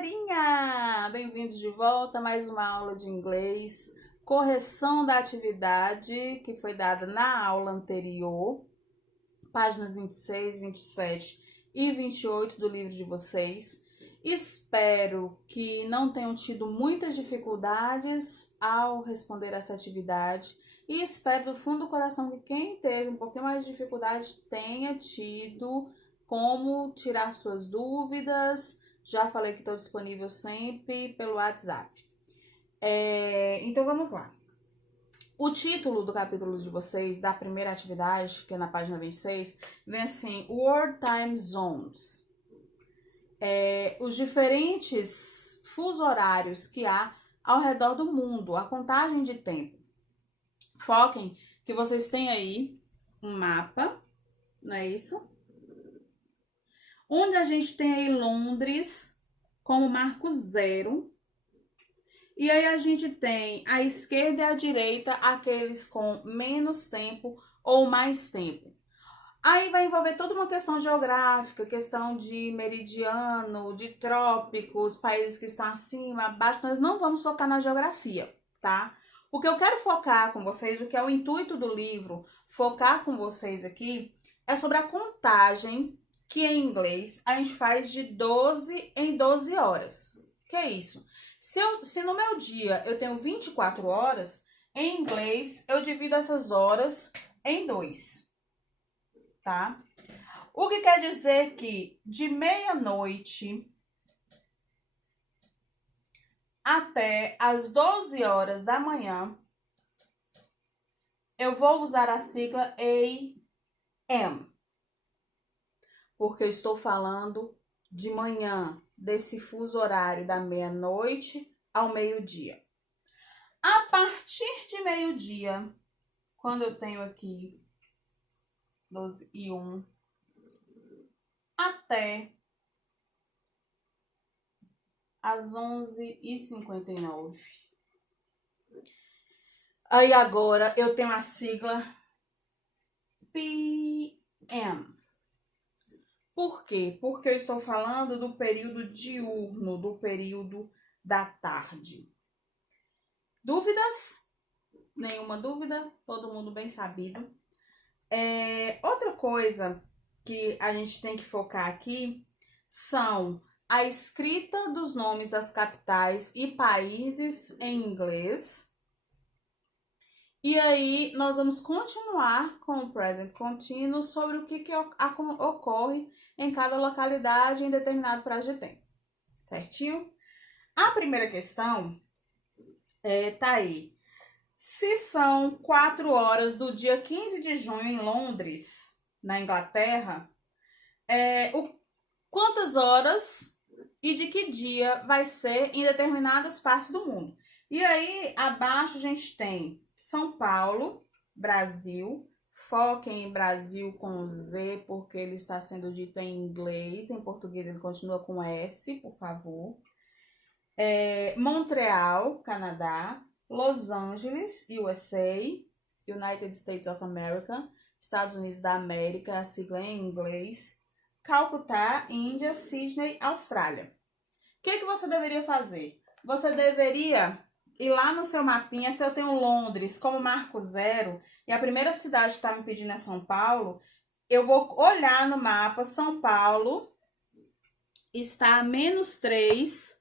galerinha! Bem-vindos de volta a mais uma aula de inglês, correção da atividade que foi dada na aula anterior, páginas 26, 27 e 28 do livro de vocês. Espero que não tenham tido muitas dificuldades ao responder essa atividade e espero do fundo do coração que quem teve um pouquinho mais de dificuldade tenha tido como tirar suas dúvidas. Já falei que estou disponível sempre pelo WhatsApp. Então vamos lá. O título do capítulo de vocês, da primeira atividade, que é na página 26, vem assim: World Time Zones. Os diferentes fusos horários que há ao redor do mundo, a contagem de tempo. Foquem que vocês têm aí um mapa, não é isso? Onde a gente tem aí Londres como marco 0. E aí a gente tem a esquerda e a direita, aqueles com menos tempo ou mais tempo. Aí vai envolver toda uma questão geográfica, questão de meridiano, de trópicos, países que estão acima, abaixo. Nós não vamos focar na geografia, tá? O que eu quero focar com vocês, o que é o intuito do livro, focar com vocês aqui, é sobre a contagem que em inglês a gente faz de 12 em 12 horas. Que é isso? Se no meu dia eu tenho 24 horas, em inglês eu divido essas horas em 2, tá? O que quer dizer que de meia-noite até as 12 horas da manhã, eu vou usar a sigla AM, porque eu estou falando de manhã, desse fuso horário da meia-noite ao meio-dia. A partir de meio-dia, quando eu tenho aqui 12 e 1, até às 11h59. Aí agora eu tenho a sigla PM. Por quê? Porque eu estou falando do período diurno, do período da tarde. Dúvidas? Nenhuma dúvida? Todo mundo bem sabido. Outra coisa que a gente tem que focar aqui são a escrita dos nomes das capitais e países em inglês. E aí, nós vamos continuar com o present continuo sobre o que ocorre em cada localidade em determinado prazo de tempo. Certinho? A primeira questão tá aí. Se são 4 horas do dia 15 de junho em Londres, na Inglaterra, quantas horas e de que dia vai ser em determinadas partes do mundo? E aí, abaixo a gente tem São Paulo, Brasil. Foquem em Brasil com Z, porque ele está sendo dito em inglês. Em português ele continua com S, por favor. Montreal, Canadá. Los Angeles, USA. United States of America. Estados Unidos da América, a sigla em inglês. Calcutá, Índia. Sydney, Austrália. O que você deveria fazer? Você deveria ir lá no seu mapinha. Se eu tenho Londres como marco 0 e a primeira cidade que está me pedindo é São Paulo, eu vou olhar no mapa. São Paulo está a -3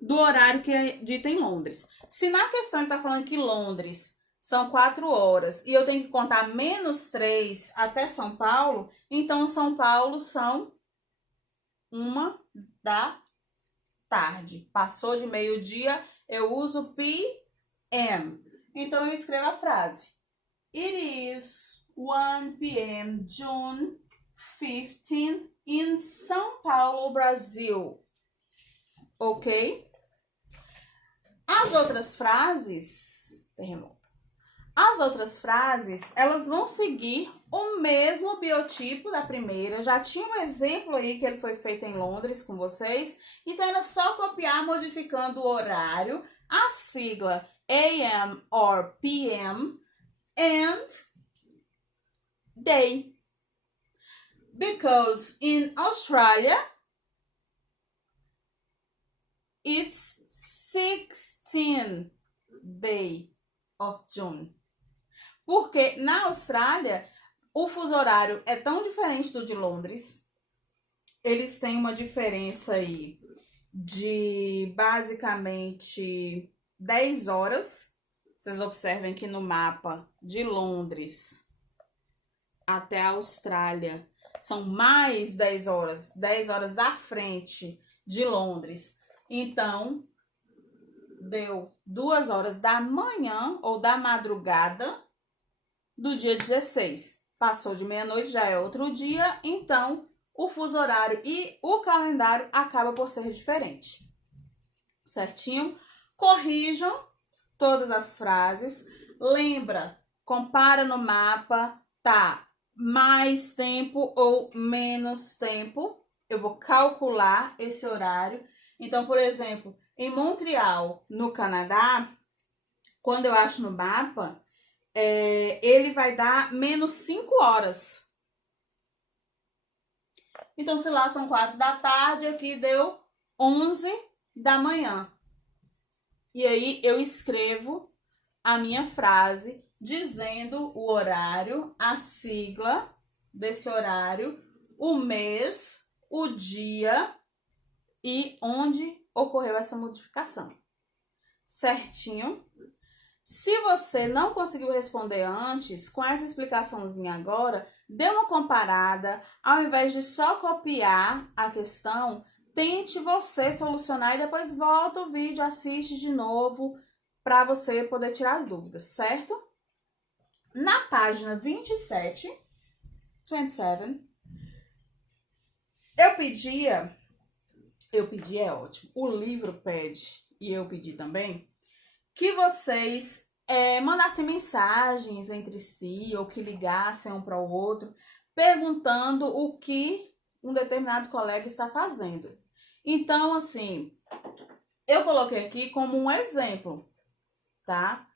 do horário que é dito em Londres. Se na questão ele está falando que Londres são 4 horas e eu tenho que contar -3 até São Paulo, então São Paulo são 1 da tarde. Passou de meio-dia, eu uso PM. Então eu escrevo a frase: It is 1 p.m. June 15 in São Paulo, Brasil. Ok? As outras frases, elas vão seguir o mesmo biotipo da primeira. Já tinha um exemplo aí que ele foi feito em Londres com vocês. Então, era só copiar modificando o horário, a sigla AM or PM and day. Because in Australia, It's 16th day of June. Porque na Austrália, o fuso horário é tão diferente do de Londres. Eles têm uma diferença aí de basicamente 10 horas. Vocês observem que no mapa de Londres até a Austrália são mais 10 horas. 10 horas à frente de Londres. Então, deu 2 horas da manhã ou da madrugada do dia 16. Passou de meia-noite, já é outro dia, então o fuso horário e o calendário acaba por ser diferente. Certinho? Corrijam todas as frases. Lembra, compara no mapa, tá? Mais tempo ou menos tempo. Eu vou calcular esse horário. Então, por exemplo, em Montreal, no Canadá, quando eu acho no mapa, ele vai dar menos 5 horas. Então, se lá são 4 da tarde, aqui deu 11 da manhã. E aí, eu escrevo a minha frase dizendo o horário, a sigla desse horário, o mês, o dia e onde ocorreu essa modificação. Certinho? Se você não conseguiu responder antes, com essa explicaçãozinha agora, dê uma comparada. Ao invés de só copiar a questão, tente você solucionar e depois volta o vídeo, assiste de novo para você poder tirar as dúvidas, certo? Na página 27, eu pedi é ótimo, o livro pede, e eu pedi também, que vocês mandassem mensagens entre si ou que ligassem um para o outro, perguntando o que um determinado colega está fazendo. Então, assim, eu coloquei aqui como um exemplo, tá?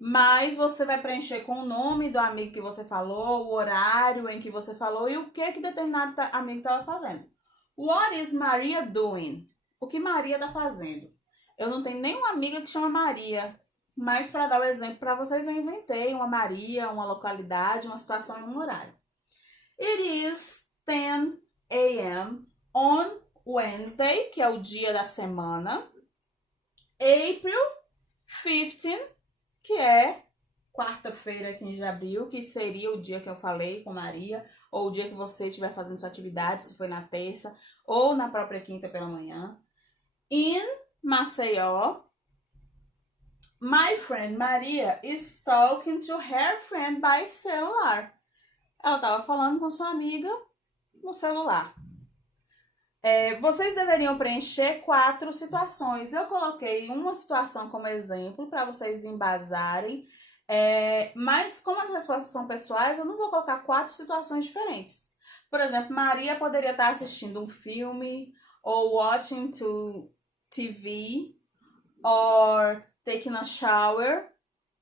Mas você vai preencher com o nome do amigo que você falou, o horário em que você falou e o que determinado amigo estava fazendo. What is Maria doing? O que Maria está fazendo? Eu não tenho nenhuma amiga que chama Maria, mas para dar o exemplo para vocês, eu inventei uma Maria, uma localidade, uma situação e um horário. It is 10 a.m. on Wednesday, que é o dia da semana. April 15, que é quarta-feira, 15 de abril, que seria o dia que eu falei com Maria, ou o dia que você estiver fazendo sua atividade, se foi na terça, ou na própria quinta pela manhã. In Maceió, my friend Maria is talking to her friend by celular. Ela estava falando com sua amiga no celular. Vocês deveriam preencher 4 situações. Eu coloquei uma situação como exemplo para vocês embasarem. Mas como as respostas são pessoais, eu não vou colocar 4 situações diferentes. Por exemplo, Maria poderia estar assistindo um filme, ou watching to TV, or taking a shower,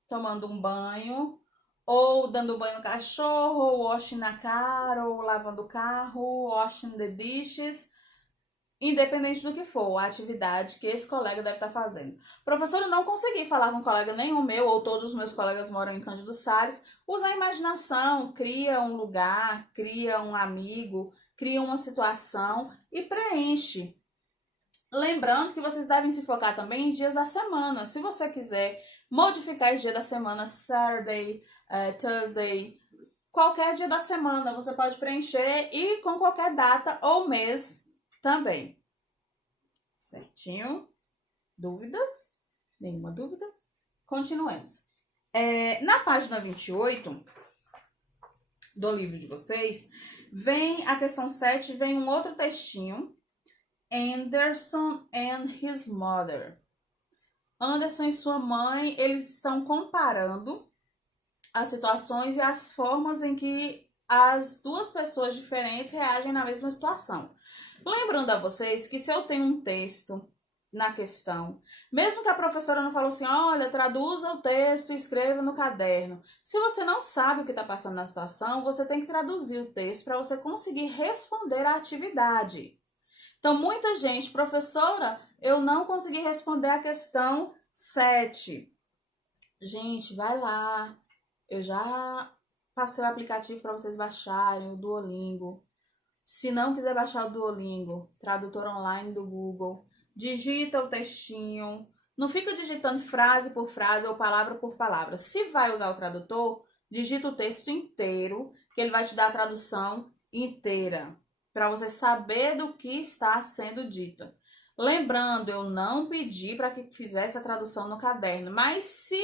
tomando um banho, ou dando banho no cachorro, ou washing na cara, ou lavando o carro, washing the dishes. Independente do que for, a atividade que esse colega deve estar fazendo. Professor, eu não consegui falar com um colega nenhum meu, ou todos os meus colegas moram em Cândido Salles. Usa a imaginação, cria um lugar, cria um amigo, cria uma situação e preenche. Lembrando que vocês devem se focar também em dias da semana. Se você quiser modificar esse dia da semana, Saturday, Thursday, qualquer dia da semana você pode preencher e com qualquer data ou mês também. Certinho? Dúvidas? Nenhuma dúvida? Continuemos. Na página 28 do livro de vocês, vem a questão 7, vem um outro textinho. Anderson and his mother. Anderson e sua mãe, eles estão comparando as situações e as formas em que as duas pessoas diferentes reagem na mesma situação. Lembrando a vocês que se eu tenho um texto na questão, mesmo que a professora não falou assim, olha, traduza o texto e escreva no caderno. Se você não sabe o que está passando na situação, você tem que traduzir o texto para você conseguir responder à atividade. Então, muita gente, professora, Eu não consegui responder a questão 7. Gente, vai lá. Eu já passei o aplicativo para vocês baixarem, o Duolingo. Se não quiser baixar o Duolingo, tradutor online do Google, digita o textinho. Não fica digitando frase por frase ou palavra por palavra. Se vai usar o tradutor, digita o texto inteiro, que ele vai te dar a tradução inteira, para você saber do que está sendo dito. Lembrando, eu não pedi para que fizesse a tradução no caderno, mas se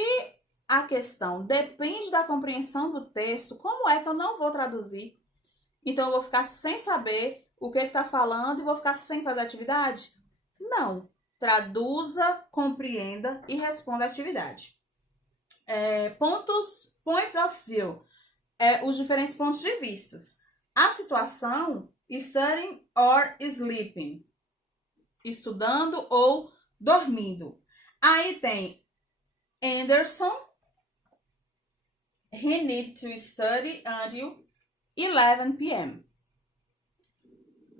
a questão depende da compreensão do texto, como é que eu não vou traduzir? Então eu vou ficar sem saber o que está falando e vou ficar sem fazer atividade? Não. Traduza, compreenda e responda a atividade. Points of view. Os diferentes pontos de vista. A situação, studying or sleeping. Estudando ou dormindo. Aí tem Anderson. He needs to study until 11 p.m.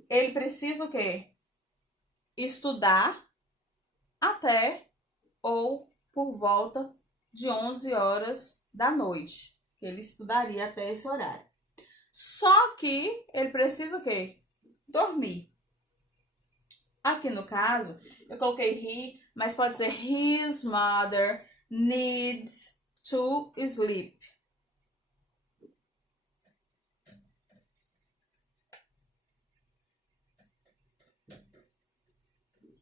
Ele precisa o quê? Estudar até ou por volta de 11 horas da noite. Ele estudaria até esse horário. Só que ele precisa o quê? Dormir. Aqui no caso, eu coloquei he, mas pode ser his mother needs to sleep.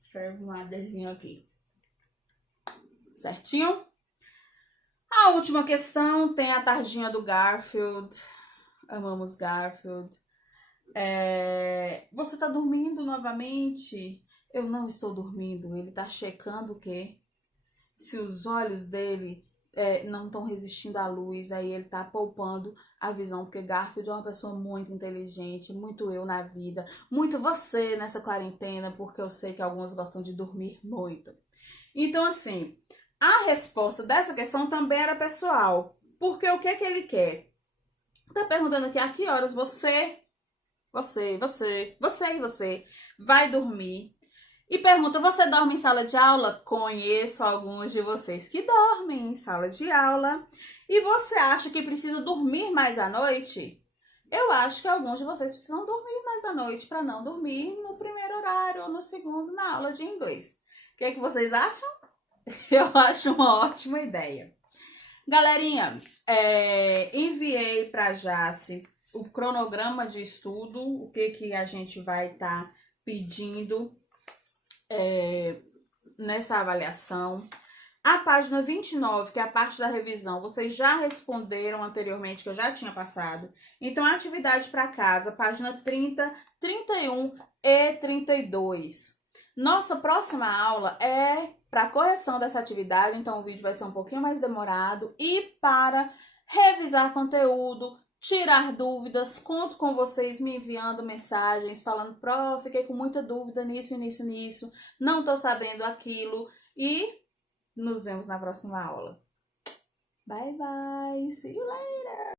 Escreve um motherzinho aqui. Certinho? A última questão tem a tarjinha do Garfield. Amamos Garfield. Você tá dormindo novamente? Eu não estou dormindo. Ele tá checando o quê? Se os olhos dele não estão resistindo à luz, aí ele tá poupando a visão, porque Garfield é uma pessoa muito inteligente, muito eu na vida, muito você nessa quarentena, porque eu sei que alguns gostam de dormir muito. Então, assim, a resposta dessa questão também era pessoal, porque o que que ele quer? Tá perguntando aqui a que horas você vai dormir. E pergunta, você dorme em sala de aula? Conheço alguns de vocês que dormem em sala de aula. E você acha que precisa dormir mais à noite? Eu acho que alguns de vocês precisam dormir mais à noite para não dormir no primeiro horário ou no segundo na aula de inglês. O que vocês acham? Eu acho uma ótima ideia. Galerinha, enviei para Jace o cronograma de estudo, o que a gente vai estar pedindo nessa avaliação. A página 29, que é a parte da revisão, vocês já responderam anteriormente, que eu já tinha passado. Então, a atividade para casa, página 30, 31 e 32. Nossa próxima aula é para correção dessa atividade, então o vídeo vai ser um pouquinho mais demorado. E para revisar conteúdo, tirar dúvidas, conto com vocês me enviando mensagens, falando, prof, fiquei com muita dúvida nisso, não tô sabendo aquilo. E nos vemos na próxima aula. Bye, bye. See you later.